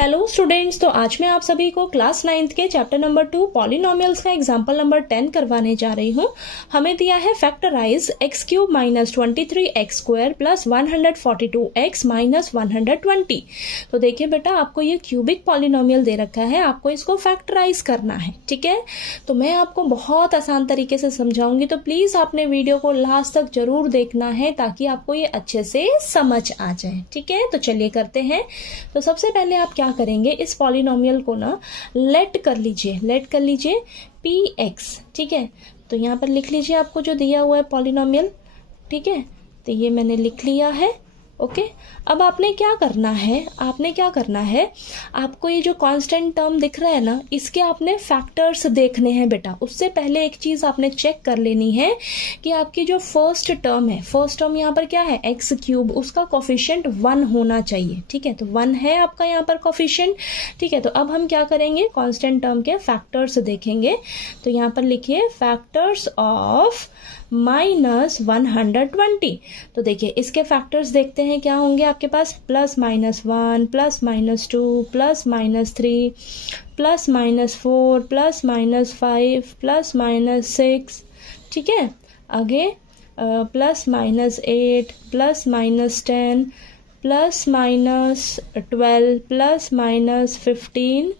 Hello students, तो आज मैं आप सभी को क्लास 9th के चैप्टर नंबर 2 पॉलिनोमियल्स का एग्जाम्पल नंबर 10 करवाने जा रही हूँ। हमें दिया है factorise x cube minus 23x square plus 142x minus 120। तो देखिए बेटा, आपको ये क्यूबिक पॉलिनोमियल दे रखा है, आपको इसको फैक्टराइज करना है। ठीक है, तो मैं आपको बहुत आसान तरीके से समझाऊंगी, तो प्लीज़ आपने वीडियो को लास्ट तक जरूर देखना है ताकि आपको ये अच्छे से समझ आ जाए। ठीक है, तो चलिए करते हैं। तो सबसे पहले आप क्या करेंगे, इस पॉलिनोमियल को ना लेट कर लीजिए px। ठीक है, तो यहाँ पर लिख लीजिए आपको जो दिया हुआ है पॉलिनोमियल। ठीक है, तो ये मैंने लिख लिया है। ओके, अब आपने क्या करना है, आपको ये जो कांस्टेंट टर्म दिख रहा है ना, इसके आपने फैक्टर्स देखने हैं बेटा। उससे पहले एक चीज़ आपने चेक कर लेनी है कि आपकी जो फर्स्ट टर्म यहाँ पर क्या है, एक्स क्यूब, उसका कोफिशिएंट 1 होना चाहिए। ठीक है, तो 1 है आपका यहाँ पर कोफिशिएंट। ठीक है, तो अब हम क्या करेंगे, कांस्टेंट टर्म के फैक्टर्स देखेंगे। तो यहाँ पर लिखिए फैक्टर्स ऑफ माइनस 120। तो देखिए इसके फैक्टर्स देखते हैं क्या होंगे आपके पास, plus minus 1, plus minus 2, plus minus 3, plus minus 4, plus minus 5, plus minus 6। ठीक है, आगे plus minus 8, plus minus 10, plus minus 12, plus minus 15,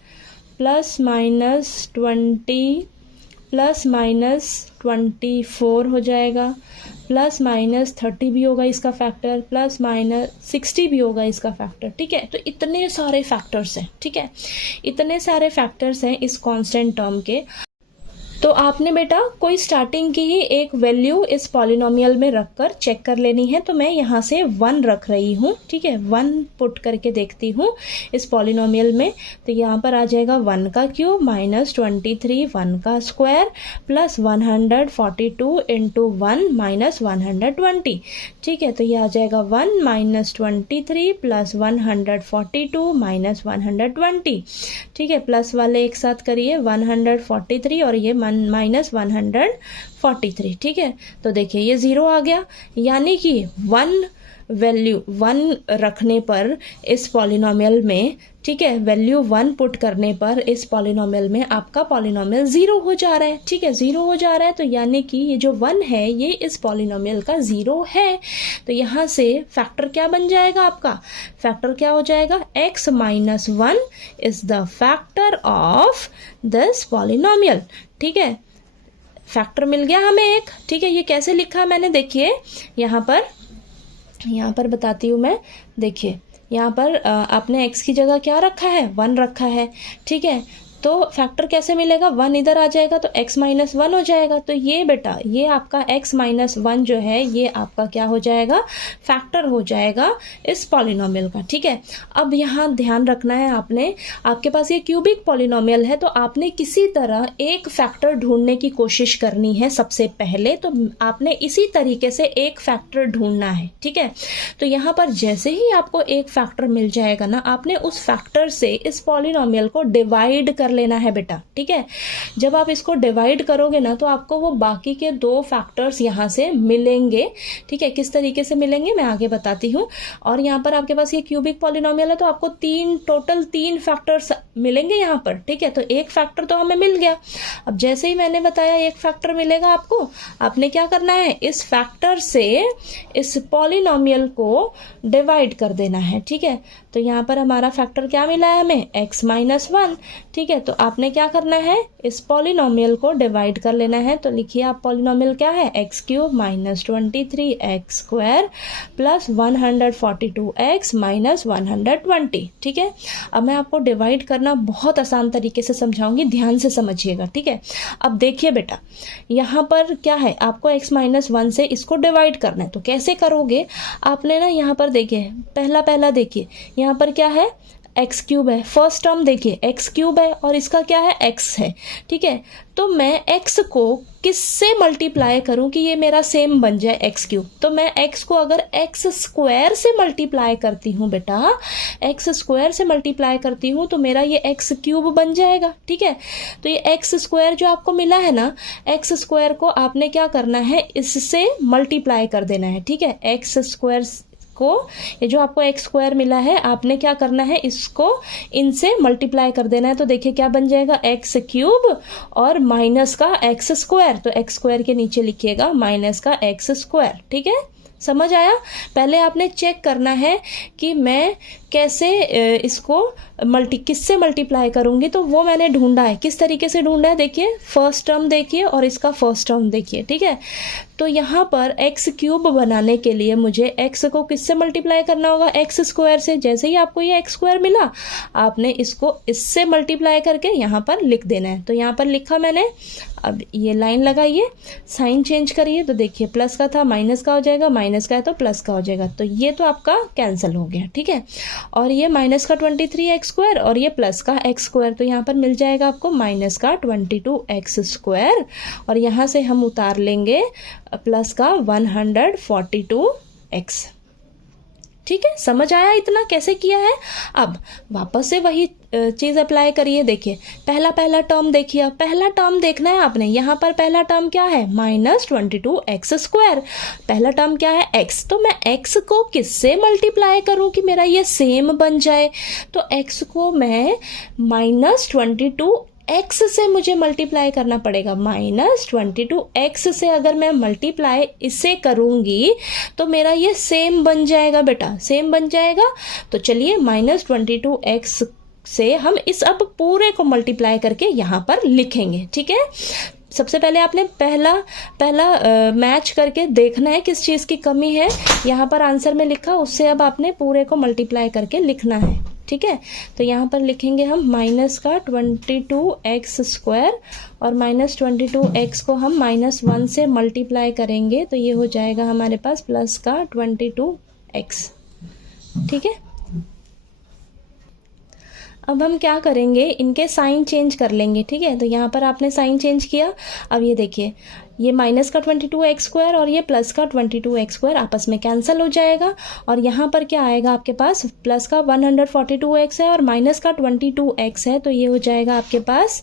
plus minus 20, plus minus 24 हो जाएगा, प्लस माइनस 30 भी होगा इसका फैक्टर, प्लस माइनस 60 भी होगा इसका फैक्टर। ठीक है, तो इतने सारे फैक्टर्स हैं। ठीक है, इतने सारे फैक्टर्स हैं इस कांस्टेंट टर्म के। तो आपने बेटा कोई स्टार्टिंग की ही एक वैल्यू इस पॉलिनोमियल में रखकर चेक कर लेनी है। तो मैं यहाँ से 1 रख रही हूँ। ठीक है, 1 पुट करके देखती हूँ इस पॉलिनोमियल में। तो यहाँ पर आ जाएगा 1 का क्यूब माइनस 23 1 का स्क्वायर प्लस 142 इंटू 1 माइनस 120। ठीक है, तो ये आ जाएगा 1 माइनस 23 प्लस 142 माइनस 120। ठीक है, प्लस वाले एक साथ करिए, 143 और ये माइनस 143। ठीक है, तो देखिए ये 0 आ गया, यानी कि 1 रखने पर इस पॉलिनोमियल में, ठीक है, वैल्यू 1 पुट करने पर इस पॉलिनोमियल में आपका पॉलिनोमियल 0 हो जा रहा है। ठीक है, 0 हो जा रहा है, तो यानी कि ये जो 1 है ये इस पॉलिनोमियल का 0 है। तो यहाँ से फैक्टर क्या बन जाएगा आपका, फैक्टर क्या हो जाएगा, x minus 1 is the factor of this polynomial. ठीक है, फैक्टर मिल गया हमें एक। ठीक है, ये कैसे लिखा है मैंने, देखिए यहाँ पर बताती हूँ मैं। देखिए यहाँ पर आपने x की जगह क्या रखा है, 1 रखा है। ठीक है, तो फैक्टर कैसे मिलेगा, 1 इधर आ जाएगा तो x माइनस 1 हो जाएगा। तो ये बेटा, ये आपका x माइनस 1 जो है ये आपका क्या हो जाएगा, फैक्टर हो जाएगा इस पॉलिनोमियल का। ठीक है, अब यहाँ ध्यान रखना है आपने, आपके पास ये क्यूबिक पॉलिनोमियल है तो आपने किसी तरह एक फैक्टर ढूंढने की कोशिश करनी है। सबसे पहले तो आपने इसी तरीके से एक फैक्टर ढूंढना है। ठीक है, तो यहाँ पर जैसे ही आपको एक फैक्टर मिल जाएगा ना, आपने उस फैक्टर से इस पॉलिनोमियल को डिवाइड कर लेना है बेटा। ठीक है, जब आप इसको डिवाइड करोगे ना तो आपको वो बाकी के 2 फैक्टर्स यहाँ से मिलेंगे। ठीक है, किस तरीके से मिलेंगे मैं आगे बताती हूँ। और यहाँ पर आपके पास ये क्यूबिक पॉलिनोमियल है तो आपको टोटल 3 फैक्टर्स मिलेंगे यहाँ पर। ठीक है, तो एक फैक्टर तो हमें मिल गया। अब जैसे ही मैंने बताया एक फैक्टर मिलेगा आपको, आपने क्या करना है, इस फैक्टर से इस पॉलिनोमियल को डिवाइड कर देना है। ठीक है, तो यहाँ पर हमारा फैक्टर क्या मिला है हमें, x माइनस 1। ठीक है, तो आपने क्या करना है, इस पॉलिनोमियल को डिवाइड कर लेना है। तो लिखिए आप पॉलिनोमियल क्या है, x cube minus 23x square plus 142x minus 120। ठीक है, अब मैं आपको डिवाइड करना बहुत आसान तरीके से समझाऊंगी, ध्यान से समझिएगा। ठीक है, अब देखिए बेटा, यहाँ पर क्या है, आपको x माइनस 1 से इसको डिवाइड करना है। तो कैसे करोगे, आपने ना यहाँ पर देखिए पहला देखिए, यहाँ पर क्या है, एक्स क्यूब है। फर्स्ट टर्म देखिए एक्स क्यूब है और इसका क्या है, एक्स है। ठीक है, तो मैं एक्स को किससे मल्टीप्लाई करूं कि ये मेरा सेम बन जाए एक्स क्यूब। तो मैं एक्स को अगर एक्स स्क्वायर से मल्टीप्लाई करती हूँ बेटा, एक्स स्क्वायर से मल्टीप्लाई करती हूँ तो मेरा ये एक्स क्यूब बन जाएगा। ठीक है, तो ये एक्स स्क्वायर जो आपको मिला है ना, एक्स स्क्वायर को आपने क्या करना है, इससे मल्टीप्लाई कर देना है। ठीक है, एक्स स्क्वायर इसको, ये जो आपको एक्स स्क्वायर मिला है, आपने क्या करना है, इसको इनसे मल्टीप्लाई कर देना है। तो देखिए क्या बन जाएगा, एक्स क्यूब और माइनस का एक्स स्क्वायर, तो एक्स स्क्वायर के नीचे लिखिएगा माइनस का एक्स स्क्वायर। ठीक है, समझ आया। पहले आपने चेक करना है कि मैं कैसे इसको किससे मल्टीप्लाई करूंगी, तो वो मैंने ढूंढा है। किस तरीके से ढूंढा है, देखिए फर्स्ट टर्म देखिए और इसका फर्स्ट टर्म देखिए। ठीक है, तो यहाँ पर एक्स क्यूब बनाने के लिए मुझे एक्स को किससे मल्टीप्लाई करना होगा, एक्स स्क्वायर से। जैसे ही आपको ये एक्स स्क्वायर मिला, आपने इसको इससे मल्टीप्लाई करके यहाँ पर लिख देना है। तो यहाँ पर लिखा मैंने। अब ये लाइन लगाइए, साइन चेंज करिए, तो देखिए प्लस का था माइनस का हो जाएगा, माइनस का है तो प्लस का हो जाएगा। तो ये तो आपका कैंसिल हो गया। ठीक है, और ये माइनस का 23 एक्स स्क्वायर और ये प्लस का एक्स स्क्वायर, तो यहाँ पर मिल जाएगा आपको माइनस का 22 एक्स स्क्वायर, और यहाँ से हम उतार लेंगे प्लस का 142 एक्स। ठीक है, समझ आया इतना कैसे किया है। अब वापस से वही चीज़ अप्लाई करिए। देखिए पहला टर्म देखिए, पहला टर्म देखना है आपने। यहाँ पर पहला टर्म क्या है, -22 एक्स स्क्वायर। पहला टर्म क्या है, एक्स। तो मैं एक्स को किससे मल्टीप्लाई करूँ कि मेरा ये सेम बन जाए, तो एक्स को मैं -22 एक्स से मुझे मल्टीप्लाई करना पड़ेगा। -22 एक्स से अगर मैं मल्टीप्लाई इसे करूंगी तो मेरा ये सेम बन जाएगा बेटा, सेम बन जाएगा। तो चलिए -22 एक्स से हम इस अब पूरे को मल्टीप्लाई करके यहाँ पर लिखेंगे। ठीक है, सबसे पहले आपने पहला मैच करके देखना है किस चीज़ की कमी है। यहाँ पर आंसर में लिखा, उससे अब आपने पूरे को मल्टीप्लाई करके लिखना है। ठीक है, तो यहाँ पर लिखेंगे हम माइनस का 22 एक्स स्क्वायर और -22 एक्स को हम -1 से मल्टीप्लाई करेंगे, तो ये हो जाएगा हमारे पास प्लस का 22 एक्स। ठीक है, अब हम क्या करेंगे, इनके साइन चेंज कर लेंगे। ठीक है, तो यहाँ पर आपने साइन चेंज किया। अब ये देखिए, ये माइनस का 22 एक्स स्क्वायर और ये प्लस का 22 एक्स स्क्वायर आपस में कैंसिल हो जाएगा, और यहाँ पर क्या आएगा आपके पास, प्लस का 142 एक्स है और माइनस का 22 एक्स है, तो ये हो जाएगा आपके पास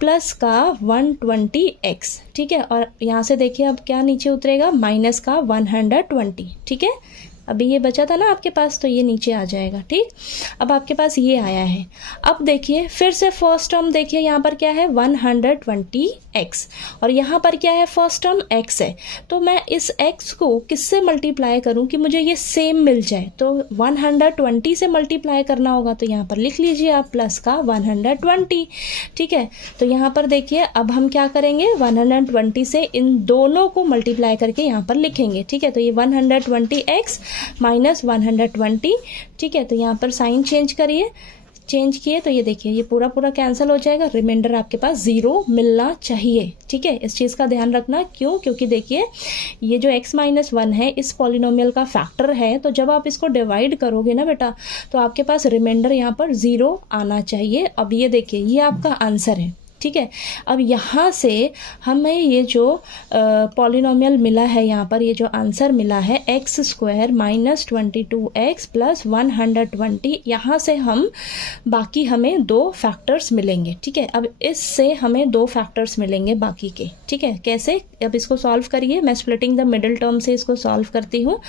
प्लस का 120 एक्स। ठीक है, और यहाँ से देखिए अब क्या नीचे उतरेगा, माइनस का 120। ठीक है, अभी ये बचा था ना आपके पास, तो ये नीचे आ जाएगा। ठीक, अब आपके पास ये आया है। अब देखिए फिर से फर्स्ट टर्म देखिए, यहाँ पर क्या है 120x और यहाँ पर क्या है फर्स्ट टर्म x है। तो मैं इस x को किससे मल्टीप्लाई करूँ कि मुझे ये सेम मिल जाए, तो 120 से मल्टीप्लाई करना होगा। तो यहाँ पर लिख लीजिए आप प्लस का 120। ठीक है, तो यहाँ पर देखिए अब हम क्या करेंगे, 120 से इन दोनों को मल्टीप्लाई करके यहाँ पर लिखेंगे। ठीक है, तो ये 120x माइनस 120। ठीक है, तो यहाँ पर साइन चेंज करिए, चेंज किए तो ये देखिए ये पूरा कैंसिल हो जाएगा, रिमाइंडर आपके पास 0 मिलना चाहिए। ठीक है, इस चीज़ का ध्यान रखना। क्यों, क्योंकि देखिए ये जो x-1 है इस पॉलिनोमियल का फैक्टर है, तो जब आप इसको डिवाइड करोगे ना बेटा, तो आपके पास रिमाइंडर यहाँ पर 0 आना चाहिए। अब ये देखिए ये आपका आंसर है। ठीक है, अब यहाँ से हमें ये जो पॉलिनोमियल मिला है, यहाँ पर ये जो आंसर मिला है x square minus 22x plus 120, यहाँ से हम बाकी हमें 2 फैक्टर्स मिलेंगे। ठीक है, अब इससे हमें 2 फैक्टर्स मिलेंगे बाकी के। ठीक है, कैसे, अब इसको सॉल्व करिए। मैं स्प्लिटिंग द मिडिल टर्म से इसको सॉल्व करती हूँ।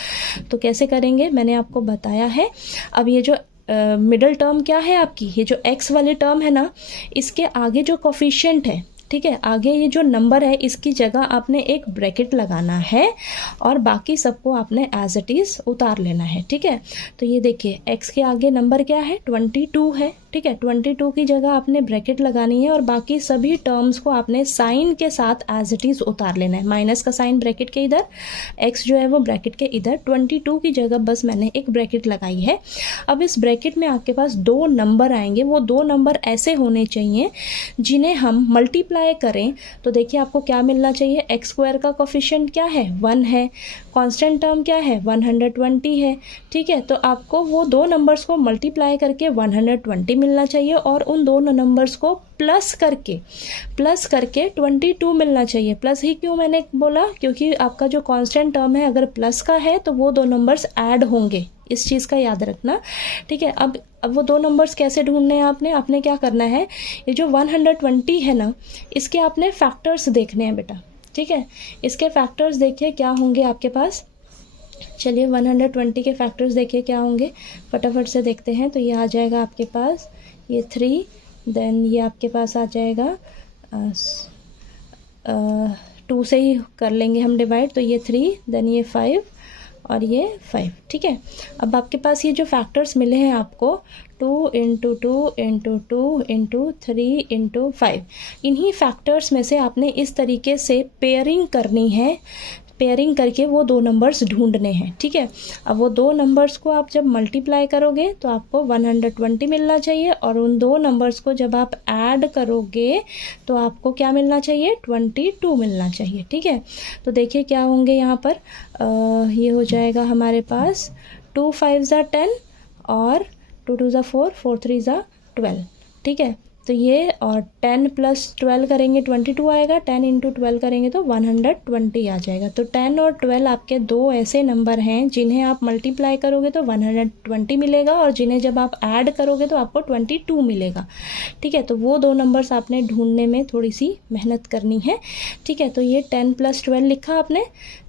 तो कैसे करेंगे मैंने आपको बताया है। अब ये जो मिडल टर्म क्या है आपकी, ये जो x वाली टर्म है ना, इसके आगे जो कोफिशिएंट है, ठीक है, आगे ये जो नंबर है इसकी जगह आपने एक ब्रैकेट लगाना है और बाकी सबको आपने एज इट इज़ उतार लेना है। ठीक है, तो ये देखिए x के आगे नंबर क्या है, 22 है। ठीक है, 22 की जगह आपने ब्रैकेट लगानी है और बाकी सभी टर्म्स को आपने साइन के साथ एज इट इज़ उतार लेना है। माइनस का साइन ब्रैकेट के इधर, x जो है वो ब्रैकेट के इधर, 22 की जगह बस मैंने एक ब्रैकेट लगाई है। अब इस ब्रैकेट में आपके पास 2 नंबर आएंगे, वो 2 नंबर ऐसे होने चाहिए जिन्हें हम मल्टीप्लाई करें। तो देखिए आपको क्या मिलना चाहिए, एक्स स्क्वायर का कोफिशिएंट क्या है, 1 है, कांस्टेंट टर्म क्या है, 120 है। ठीक है, तो आपको वो 2 नंबर्स को मल्टीप्लाई करके 120 मिलना चाहिए और उन दोनों नंबर्स को प्लस करके 22 मिलना चाहिए। प्लस ही क्यों मैंने बोला, क्योंकि आपका जो कांस्टेंट टर्म है अगर प्लस का है तो वो 2 नंबर्स ऐड होंगे, इस चीज़ का याद रखना। ठीक है, अब वो 2 नंबर्स कैसे ढूंढने हैं आपने क्या करना है, ये जो 120 है ना, इसके आपने फैक्टर्स देखने हैं बेटा। ठीक है, इसके फैक्टर्स देखिए क्या होंगे आपके पास, चलिए 120 के फैक्टर्स देखिए क्या होंगे, फटाफट से देखते हैं। तो ये आ जाएगा आपके पास ये 3, देन ये आपके पास आ जाएगा 2 से ही कर लेंगे हम डिवाइड, तो ये 3, देन ये 5 और ये 5। ठीक है, अब आपके पास ये जो फैक्टर्स मिले हैं आपको 2 इंटू 2 इंटू 2 इंटू 3 इंटू 5, इन्हीं फैक्टर्स में से आपने इस तरीके से पेयरिंग करनी है, पेयरिंग करके वो दो नंबर्स ढूंढने हैं। ठीक है, अब वो दो नंबर्स को आप जब मल्टीप्लाई करोगे तो आपको 120 मिलना चाहिए, और उन दो नंबर्स को जब आप ऐड करोगे तो आपको क्या मिलना चाहिए, 22 मिलना चाहिए। ठीक है, तो देखिए क्या होंगे यहाँ पर, ये हो जाएगा हमारे पास 2 5 ज़ा 10 और 2 2 ज़ा 4, 4 3 ज़ा 12। ठीक है, तो ये और 10 प्लस 12 करेंगे 22 आएगा, 10 इंटू 12 करेंगे तो 120 आ जाएगा। तो 10 और 12 आपके दो ऐसे नंबर हैं जिन्हें आप मल्टीप्लाई करोगे तो 120 मिलेगा, और जिन्हें जब आप ऐड करोगे तो आपको 22 मिलेगा। ठीक है, तो वो दो नंबर्स आपने ढूंढने में थोड़ी सी मेहनत करनी है। ठीक है, तो ये 10 प्लस 12 लिखा आपने।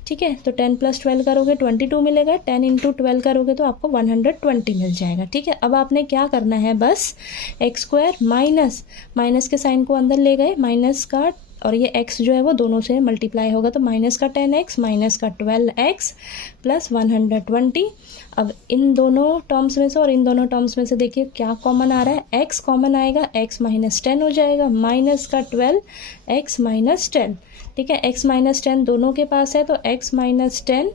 ठीक है, तो 10 प्लस 12 करोगे 22 मिलेगा, 10 इंटू 12 करोगे तो आपको 120 मिल जाएगा। ठीक है, अब आपने क्या करना है, बस एक्स स्क्वायर माइनस के साइन को अंदर ले गए, माइनस का, और ये x जो है वो दोनों से मल्टीप्लाई होगा, तो माइनस का 10x माइनस का 12x प्लस 120। अब इन दोनों टर्म्स में से और इन दोनों टर्म्स में से देखिए क्या कॉमन आ रहा है, x कॉमन आएगा, x माइनस 10 हो जाएगा, माइनस का 12 x माइनस 10। ठीक है, x माइनस 10 दोनों के पास है तो x माइनस 10।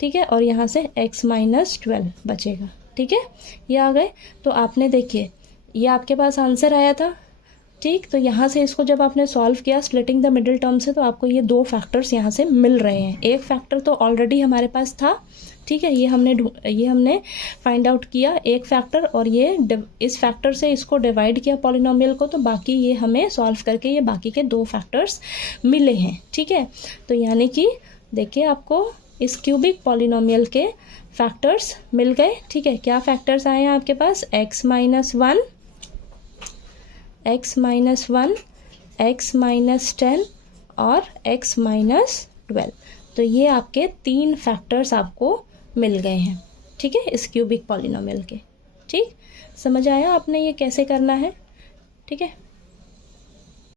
ठीक है, और यहाँ से x माइनस 12 बचेगा। ठीक है, ये आ गए। तो आपने देखिए ये आपके पास आंसर आया था। ठीक, तो यहाँ से इसको जब आपने सॉल्व किया स्प्लिटिंग द मिडिल टर्म से, तो आपको ये दो फैक्टर्स यहाँ से मिल रहे हैं। एक फैक्टर तो ऑलरेडी हमारे पास था। ठीक है, ये हमने फाइंड आउट किया एक फैक्टर, और ये इस फैक्टर से इसको डिवाइड किया पॉलिनोमियल को, तो बाकी ये हमें सॉल्व करके ये बाकी के दो फैक्टर्स मिले हैं। ठीक है, तो यानी कि देखिए आपको इस क्यूबिक पॉलिनोमियल के फैक्टर्स मिल गए। ठीक है, क्या फैक्टर्स आए हैं आपके पास, x minus 1, x minus 1, x minus 10 और x माइनस 12। तो ये आपके तीन फैक्टर्स आपको मिल गए हैं। ठीक है, इस क्यूबिक पॉलिनोमियल के। ठीक, समझ आया आपने ये कैसे करना है। ठीक है।